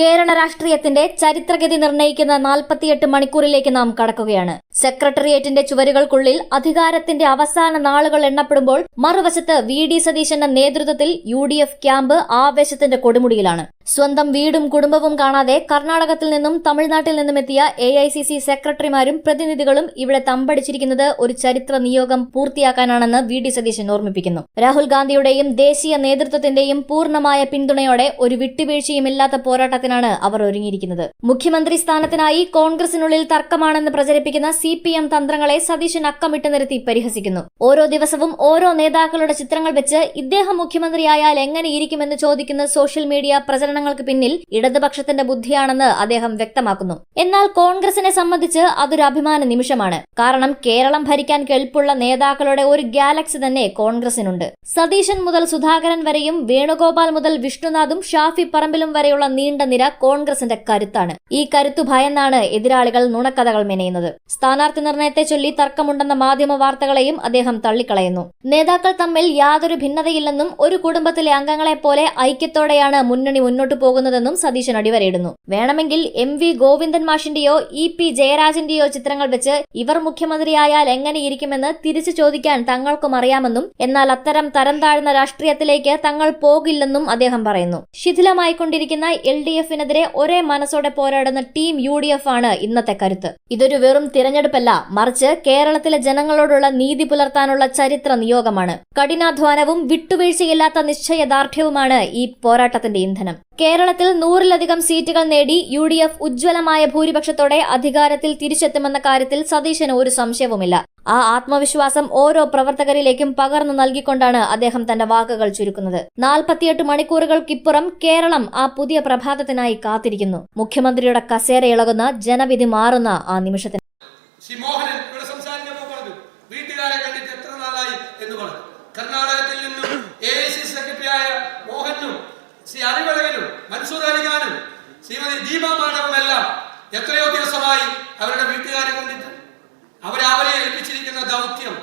കേരള രാഷ്ട്രീയത്തിന്റെ ചരിത്രഗതി നിർണ്ണയിക്കുന്ന 48 മണിക്കൂറിലേക്ക് നാം കടക്കുകയാണ്. സെക്രട്ടേറിയറ്റിന്റെ ചുവരുകൾക്കുള്ളിൽ അധികാരത്തിന്റെ അവസാന നാളുകൾ എണ്ണപ്പെടുമ്പോൾ മറുവശത്ത് വി.ഡി. സതീശന്റെ നേതൃത്വത്തിൽ UDF ക്യാമ്പ് ആവേശത്തിന്റെ കൊടുമുടിയിലാണ്. സ്വന്തം വീടും കുടുംബവും കാണാതെ കർണാടകത്തിൽ നിന്നും തമിഴ്നാട്ടിൽ നിന്നും എത്തിയ AICC സെക്രട്ടറിമാരും പ്രതിനിധികളും ഇവിടെ തമ്പടിച്ചിരിക്കുന്നത് ഒരു ചരിത്ര നിയോഗം പൂർത്തിയാക്കാനാണെന്ന് വി.ഡി. സതീശൻ ഓർമ്മിപ്പിക്കുന്നു. രാഹുൽ ഗാന്ധിയുടെയും ദേശീയ നേതൃത്വത്തിന്റെയും പൂർണ്ണമായ പിന്തുണയോടെ ഒരു വിട്ടുവീഴ്ചയുമില്ലാത്ത പോരാട്ടത്തിനാണ് അവർ ഒരുങ്ങിയിരിക്കുന്നത്. മുഖ്യമന്ത്രി സ്ഥാനത്തിനായി കോൺഗ്രസിനുള്ളിൽ തർക്കമാണെന്ന് പ്രചരിപ്പിക്കുന്ന CPM തന്ത്രങ്ങളെ സതീശൻ അക്കമിട്ട് നിരത്തി പരിഹസിക്കുന്നു. ഓരോ ദിവസവും ഓരോ നേതാക്കളുടെ ചിത്രങ്ങൾ വെച്ച് ഇദ്ദേഹം മുഖ്യമന്ത്രിയായാൽ എങ്ങനെയിരിക്കുമെന്ന് ചോദിക്കുന്ന സോഷ്യൽ മീഡിയ പ്രചരണങ്ങൾക്ക് പിന്നിൽ ഇടതുപക്ഷത്തിന്റെ ബുദ്ധിയാണെന്ന് അദ്ദേഹം വ്യക്തമാക്കുന്നു. എന്നാൽ കോൺഗ്രസിനെ സംബന്ധിച്ച് അതൊരു അഭിമാന നിമിഷമാണ്. കാരണം കേരളം ഭരിക്കാൻ കെൽപ്പുള്ള നേതാക്കളുടെ ഒരു ഗാലക്സി തന്നെ കോൺഗ്രസിനുണ്ട്. സതീശൻ മുതൽ സുധാകരൻ വരെയും വേണുഗോപാൽ മുതൽ വിഷ്ണുനാഥും ഷാഫി പറമ്പിലും വരെയുള്ള നീണ്ട നിര കോൺഗ്രസിന്റെ കരുത്താണ്. ഈ കരുത്തു ഭയന്നാണ് എതിരാളികൾ നുണക്കഥകൾ മെനയുന്നത്. സ്ഥാനാർത്ഥി നിർണയത്തെ ചൊല്ലി തർക്കമുണ്ടെന്ന മാധ്യമ വാർത്തകളെയും അദ്ദേഹം തള്ളിക്കളയുന്നു. നേതാക്കൾ തമ്മിൽ യാതൊരു ഭിന്നതയില്ലെന്നും ഒരു കുടുംബത്തിലെ അംഗങ്ങളെ പോലെ ഐക്യത്തോടെയാണ് മുന്നണി മുന്നോട്ടു പോകുന്നതെന്നും സതീശൻ അടിവരയിടുന്നു. വേണമെങ്കിൽ MV ഗോവിന്ദൻ മാഷിന്റെയോ EP ജയരാജന്റെയോ ചിത്രങ്ങൾ വെച്ച് ഇവർ മുഖ്യമന്ത്രിയായാൽ എങ്ങനെയിരിക്കുമെന്ന് തിരിച്ചു ചോദിക്കാൻ തങ്ങൾക്കും അറിയാമെന്നും എന്നാൽ അത്തരം തരം താഴ്ന്ന രാഷ്ട്രീയത്തിലേക്ക് തങ്ങൾ പോകില്ലെന്നും അദ്ദേഹം പറയുന്നു. ശിഥിലമായിക്കൊണ്ടിരിക്കുന്ന LDFനെതിരെ ഒരേ മനസ്സോടെ പോരാടുന്ന ടീം UDF ആണ് ഇന്നത്തെ കരുത്ത്. ഇതൊരു വെറും തിരഞ്ഞെടുപ്പല്ല, മറിച്ച് കേരളത്തിലെ ജനങ്ങളോടുള്ള നീതി പുലർത്താനുള്ള ചരിത്ര നിയോഗമാണ്. കഠിനാധ്വാനവും വിട്ടുവീഴ്ചയില്ലാത്ത നിശ്ചയദാർഢ്യവുമാണ് ഈ പോരാട്ടത്തിന്റെ ഇന്ധനം. കേരളത്തിൽ 100-ലധികം സീറ്റുകൾ നേടി UDF ഉജ്ജ്വലമായ ഭൂരിപക്ഷത്തോടെ അധികാരത്തിൽ തിരിച്ചെത്തുമെന്ന കാര്യത്തിൽ സതീശന് ഒരു സംശയവുമില്ല. ആ ആത്മവിശ്വാസം ഓരോ പ്രവർത്തകരിലേക്കും പകർന്നു നൽകിക്കൊണ്ടാണ് അദ്ദേഹം തന്റെ വാക്കുകൾ ചുരുക്കുന്നത്. 48 മണിക്കൂറുകൾക്കിപ്പുറം കേരളം ആ പുതിയ പ്രഭാതത്തിനായി കാത്തിരിക്കുന്നു. മുഖ്യമന്ത്രിയുടെ കസേര ഇളകുന്ന, ജനവിധി മാറുന്ന ആ നിമിഷത്തിന്. കർണാടകത്തിൽ നിന്നും AICC സെക്രട്ടറിയായ മോഹനും അറിവഴകനും മൻസൂർ അലിഖാനും ശ്രീമതി ദീപ മാഡവുമെല്ലാം എത്രയോ ദിവസമായി അവരുടെ വീട്ടുകാരെ കണ്ടിട്ട് അവരെ ഏൽപ്പിച്ചിരിക്കുന്ന ദൗത്യം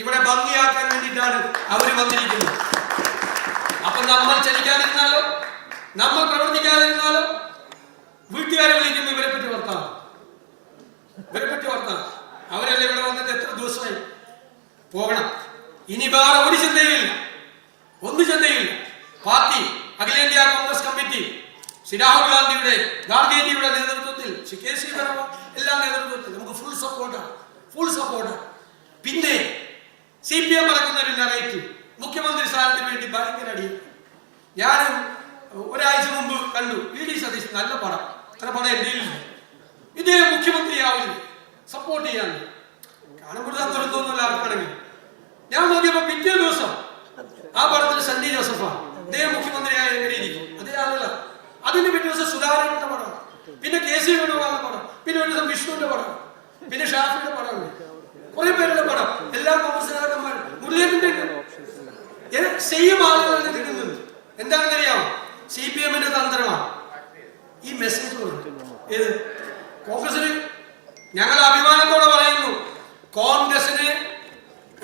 ഇവിടെ ഭംഗിയാക്കാൻ വേണ്ടിയിട്ടാണ് അവർ വന്നിരിക്കുന്നത്. അപ്പൊ നമ്മൾ ചലിക്കാതിരുന്നാലോ, നമ്മൾ പ്രവർത്തിക്കാതിരുന്നാലോ വീട്ടുകാരെ വിളിക്കുമ്പോൾ ഇവരെ പറ്റി വർത്താനം. അവരല്ലേ ഇവിടെ വന്നിട്ട് എത്ര ദിവസമായി പോകണം. ഇനി വേറെ ഒരു ചിന്തയില്ല, പാർട്ടി അഖിലേന്ത്യാ കോൺഗ്രസ് കമ്മിറ്റി ശ്രീ രാഹുൽ ഗാന്ധിയുടെ നേതൃത്വത്തിൽ ശ്രീ KC എല്ലാ നേതൃത്വത്തിൽ നമുക്ക് ഫുൾ സപ്പോർട്ട്. പിന്നെ CPM നടക്കുന്ന ഒരു നറേറ്റീവ് മുഖ്യമന്ത്രി സ്ഥാനത്തിന് വേണ്ടി ഭയങ്കര അടിയും. ഞാൻ ഒരാഴ്ച മുമ്പ് കണ്ടു V.D. സതീശൻ നല്ല പടം, അത്ര പടം എന്റെ ഇദ്ദേഹം മുഖ്യമന്ത്രിയാവില്ല, സപ്പോർട്ട് ചെയ്യാൻ കാണുമ്പോൾ തോന്നുന്നില്ല ആർക്കാണെങ്കിൽ. ഞാൻ നോക്കിയപ്പോ പിറ്റേ ദിവസം ആ പടത്തിൽ സണ്ണി ജോസഫാണ്, അദ്ദേഹം മുഖ്യമന്ത്രിയായ എങ്ങനെയിരിക്കും അതേ ആളല്ല. അതിന്റെ പിറ്റേ ദിവസം സുധാകരന്റെ പടം, പിന്നെ KC വേണുഗോപാലിന്റെ പടം, പിന്നെ ഒരു ദിവസം വിഷ്ണുവിന്റെ പടം, പിന്നെ ഷാഫിയുടെ പടമുണ്ട്, കുറെ പേരുടെ പടം, എല്ലാ കോൺഗ്രസ് നേതാക്കന്മാരും മുരളീധരന്റെ സെയിം ആളുകളാണ് കിട്ടുന്നത്. എന്താണെന്നറിയാമോ? CPMന്റെ തന്ത്രമാണ് ഈ മെസ്സേജ്. ഏത് കോൺഗ്രസിന് ഞങ്ങൾ അഭിമാനത്തോടെ പറയുന്നു, കോൺഗ്രസിന്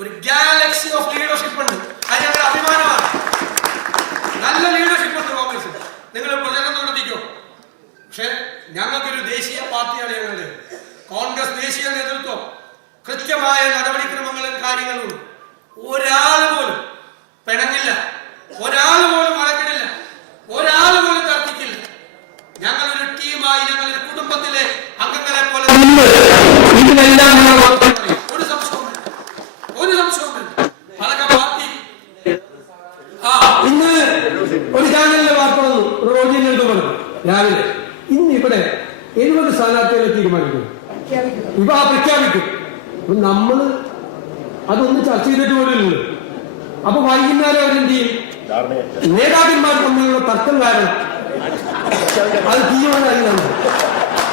ഒരു ഗാലക്സി ഓഫ് ലീഡർഷിപ്പ് ഉണ്ട്. അത് ഞങ്ങളുടെ അഭിമാനമാണ്. നല്ല ലീഡർഷിപ്പ് ഉണ്ട് കോൺഗ്രസിന്. നിങ്ങൾ പ്രചരണം നടത്തിക്കോ. പക്ഷെ ഞങ്ങൾക്കൊരു ദേശീയ പാർട്ടിയാണ് ഞങ്ങളുടെ കോൺഗ്രസ്. ദേശീയ നേതൃത്വം കൃത്യമായ നടപടിക്രമങ്ങളും കാര്യങ്ങളും ഒരാൾ പോലും പിണങ്ങില്ല, ഒരാൾ പോലും വഴക്കിടില്ല, ഒരാൾ പോലും തർക്കിക്കില്ല. ഞങ്ങളൊരു ടീമായി, ഞങ്ങളൊരു കുടുംബത്തിലെ അംഗങ്ങളെ പോലെ ഇതിനെല്ലാം ഒരു സംശയവുമില്ല. അതൊക്കെ പാർട്ടി. ഇന്ന് ഒരു ചാനലിലെ വാർത്ത വന്നു, റോഡിൽ പറഞ്ഞു രാവിലെ, ഇന്ന് ഇവിടെ 70 സ്ഥാനാർത്ഥികളെ തീരുമാനിക്കും, പ്രഖ്യാപിക്കും. അപ്പൊ നമ്മള് അതൊന്നും ചർച്ച ചെയ്തിട്ട് പോലുള്ളൂ. അപ്പൊ വൈകുന്നേരം അവരെന്ത് ചെയ്യും? നേതാക്കന്മാർ തമ്മിലുള്ള തർക്കം കാരണം അത് തീരുമാനമായി.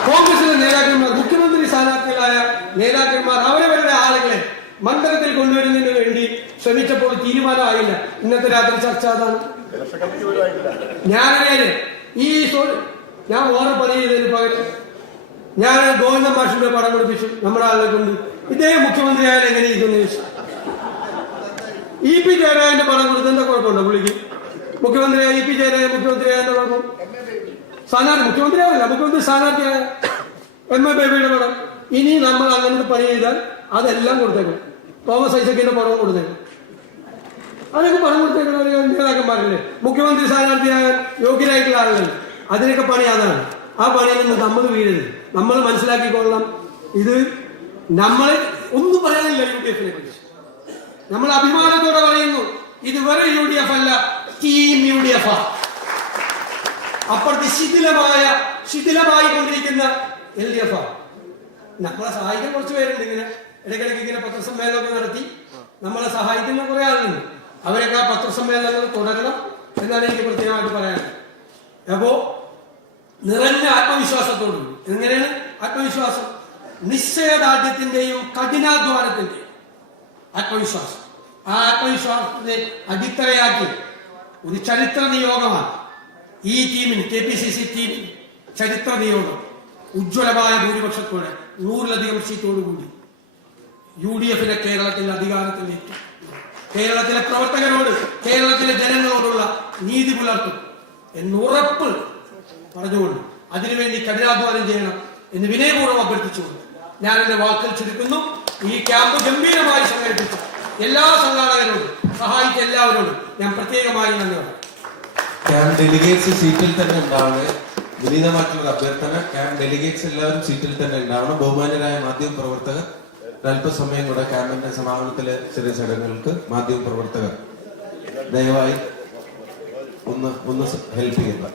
കോൺഗ്രസിലെ നേതാക്കന്മാർ, മുഖ്യമന്ത്രി സ്ഥാനാർത്ഥികളായ നേതാക്കന്മാർ അവരവരുടെ ആളുകളെ മണ്ഡലത്തിൽ കൊണ്ടുവരുന്നതിന് വേണ്ടി ശ്രമിച്ചപ്പോൾ തീരുമാനമായില്ല. ഇന്നത്തെ രാത്രി ചർച്ച അതാണ്. ഞാൻ ഓരോ പണി ചെയ്തതിന് പകരം ഞാൻ ഗോവിന്ദൻ മാഷിന്റെ പടം കൊടുപ്പിച്ചു, നമ്മുടെ ആളെ കൊണ്ട് ഇദ്ദേഹം മുഖ്യമന്ത്രിയായാലും എങ്ങനെ ഇരിക്കുന്നു ചോദിച്ചു. EP ജയരാജന്റെ പടം കൊടുത്ത് എന്താ കുഴപ്പമുണ്ടോ? പുള്ളിക്ക് മുഖ്യമന്ത്രിയായ EP ജയരാജൻ മുഖ്യമന്ത്രിയായ എന്താ കുഴപ്പം? സ്ഥാനാർത്ഥി മുഖ്യമന്ത്രിയാവില്ല, മുഖ്യമന്ത്രി സ്ഥാനാർത്ഥിയായ MA ബേബിയുടെ പടം. ഇനി നമ്മൾ അങ്ങനത്തെ പണി ചെയ്താൽ അതെല്ലാം കൊടുത്തേക്കും. തോമസ് ഐസക്കിന്റെ പടവും കൊടുത്തേക്കും. അതിനൊക്കെ പണം കൊടുത്തേക്കുന്ന നേതാക്കന്മാരല്ലേ, മുഖ്യമന്ത്രി സ്ഥാനാർത്ഥിയായ യോഗ്യരായിട്ടുള്ള ആളുകൾ. അതിനൊക്കെ പണി അതാണ്. ആ പണിയിൽ നിന്ന് നമ്മൾ വീഴരുത്. നമ്മൾ മനസ്സിലാക്കിക്കൊള്ളാം, ഇത് നമ്മളെ ഒന്നും പറയാനില്ല UDF-നെ കുറിച്ച്. നമ്മൾ അഭിമാനത്തോടെ പറയുന്നു, ഇത് വെറും UDF അല്ല, ടീം UDF. അപ്പുറത്ത് ശിഥിലമായി കൊണ്ടിരിക്കുന്ന LDF. നമ്മളെ സഹായിക്കാൻ കുറച്ച് പേരുണ്ട്. ഇങ്ങനെ ഇടയ്ക്കിടയ്ക്ക് ഇങ്ങനെ പത്രസമ്മേളനമൊക്കെ നടത്തി നമ്മളെ സഹായിക്കുന്ന കുറെ ആളുണ്ട്. അവരൊക്കെ ആ പത്രസമ്മേളനങ്ങൾ തുടരണം എന്നാണ് എനിക്ക് പ്രത്യേകമായിട്ട് പറയാനുള്ളത്. അപ്പോ നിറഞ്ഞ ആത്മവിശ്വാസത്തോടും, എങ്ങനെയാണ് ആത്മവിശ്വാസം? നിശ്ചയദാർഢ്യത്തിന്റെയും കഠിനാധ്വാനത്തിന്റെയും ആത്മവിശ്വാസം. ആ ആത്മവിശ്വാസത്തെ അടിത്തറയാക്കി ഒരു ചരിത്ര നിയോഗമാണ് ഈ ടീമിന്, KPCC ടീമിന് ചരിത്ര നിയോഗം. ഉജ്ജ്വലമായ ഭൂരിപക്ഷത്തോടെ 100-ലധികം സീറ്റോടുകൂടി UDF-നെ കേരളത്തിൽ അധികാരത്തിലേക്ക്, കേരളത്തിലെ പ്രവർത്തകരോട്, കേരളത്തിലെ ജനങ്ങളോടുള്ള നീതി പുലർത്തും എന്നുറപ്പ് പറഞ്ഞുകൊണ്ട് അതിനുവേണ്ടി കഠിനാധ്വാനം ചെയ്യണം എന്ന് വിനയപൂർവ്വം അഭ്യർത്ഥിച്ചുകൊണ്ട് ഞാൻ എന്റെ വാക്കുകൾ ചുരുക്കുന്നു. ഈ ക്യാമ്പ് ഗംഭീരമായി സംഘടിപ്പിച്ച എല്ലാ സംഘാടകരോടും സഹായിച്ച എല്ലാവരോടും ഞാൻ പ്രത്യേകമായി നന്ദി പറയാം. ക്യാമ്പ് ഡെലിഗേറ്റ്സ് സീറ്റിൽ തന്നെ ഉണ്ടാവണം. വിനീതമായിട്ടുള്ള അഭ്യർത്ഥന, ക്യാമ്പ് ഡെലിഗേറ്റ്സ് എല്ലാവരും സീറ്റിൽ തന്നെ ഉണ്ടാവണം. ബഹുമാന്യരായ മാധ്യമ പ്രവർത്തകർ, അല്പസമയം കൂടെ ക്യാമ്പിന്റെ സമാപനത്തിലെ ചെറിയ ചടങ്ങുകൾക്ക് മാധ്യമ പ്രവർത്തകർ ദയവായി ഒന്ന് ഹെൽപ്പ് ചെയ്യുക.